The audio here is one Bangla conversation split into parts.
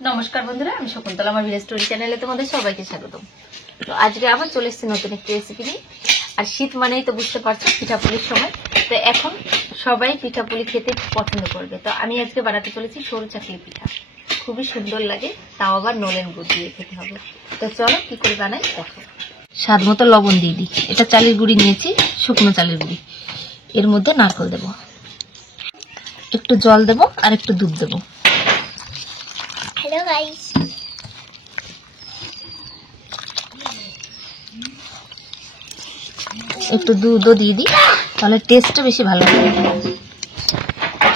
নমস্কার বন্ধুরা, আমি শকুন্তলা, আমার ভিলেজ স্টোরি চ্যানেলে তোমাদের সবাইকে স্বাগতম। তো আজকে আবার চলে এসেছি নতুন একটি রেসিপি নিয়ে। আর শীত মানেই তো বুঝতে পারছো পিঠাপুলির সময়। তো এখন সবাই পিঠাপুলি খেতে পছন্দ করবে। তো আমি আজকে বানাতে চলেছি সরু চাকলি পিঠা। খুবই সুন্দর লাগে, তাও আবার নলেন গুড় দিয়ে খেতে হবে। তো চলো কি করে বানাই দেখো। স্বাদ মতো লবণ দিয়ে দিই। এটা চালের গুঁড়ি নিয়েছি, শুকনো চালের গুঁড়ি। এর মধ্যে নারকেল দেবো, একটু জল দেবো আর একটু দুধ দেবো। হ্যালো গাইস, একটু দুধও দিয়ে দিই, তাহলে টেস্টটা বেশি ভালো হবে।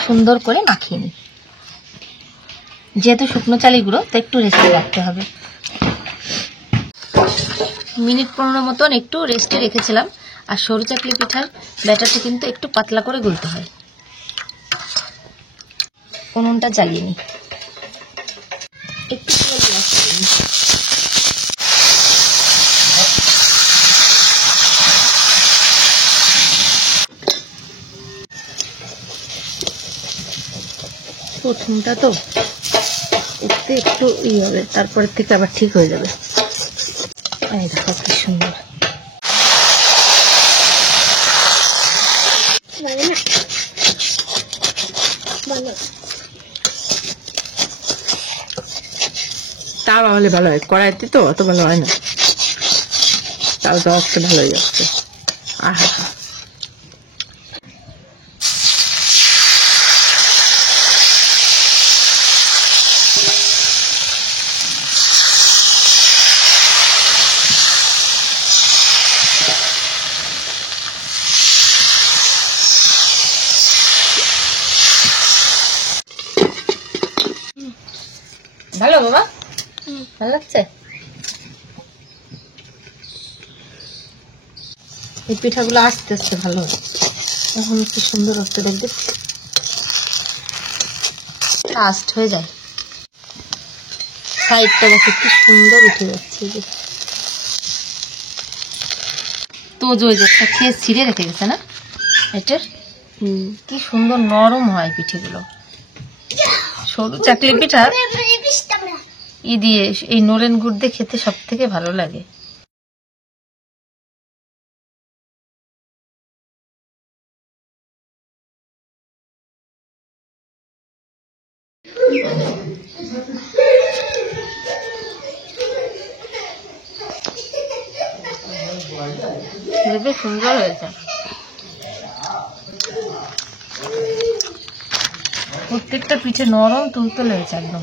সুন্দর করে মাখিয়ে নিই। যেহেতু শুকনো চালের গুঁড়ো, তো একটু রেস্টে রাখতে হবে। মিনিট 15 মতন একটু রেস্টে রেখেছিলাম। আর সরু চাকলি পিঠার ব্যাটারটা কিন্তু একটু পাতলা করে গুলতে হয়। উনুনটা জ্বালিয়ে নিই। একটু প্রথমটা তো একটু হবে, তারপরে থেকে আবার ঠিক হয়ে যাবে। এই দেখো কি সুন্দর। তা হলে ভালো হয়, কড়াইতে তো অত ভালো হয় না, তাও তো আজকে ভালোই যাচ্ছে। আহা, ভালো বাবা, ভালো লাগছে। এই পিঠাগুলো আস্তে আস্তে ভালো হয়। এখন একটু সুন্দর হচ্ছে, দেখবে ফাস্ট হয়ে যায়। সাইডটা দেখো কি সুন্দর উঠে যাচ্ছে। তো ওই যে একটা খেয়ে ছিঁড়ে রেখে গেছে না, এটার কি সুন্দর নরম হয় পিঠেগুলো। সরু চাকলি পিঠা দিয়ে এই নলেন গুড় দিয়ে খেতে সব থেকে ভালো লাগে। সুন্দর হয়েছে। প্রত্যেকটা পিঠে নরম তুলতুল হয়েছে একদম।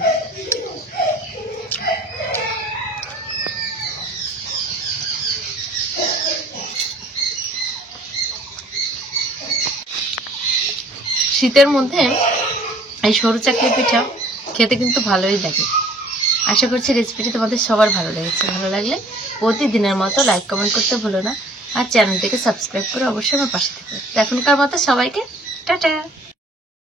শীতের মধ্যে এই সরু চাকলি পিঠা খেতে কিন্তু ভালোই লাগে। আশা করছি রেসিপিটি তোমাদের সবার ভালো লেগেছে। ভালো লাগলে প্রতিদিনের মতো লাইক কমেন্ট করতে ভুলো না। আর চ্যানেলটিকে সাবস্ক্রাইব করে অবশ্যই আমার পাশে থেকো। এখনকার মতো সবাইকে টাটা।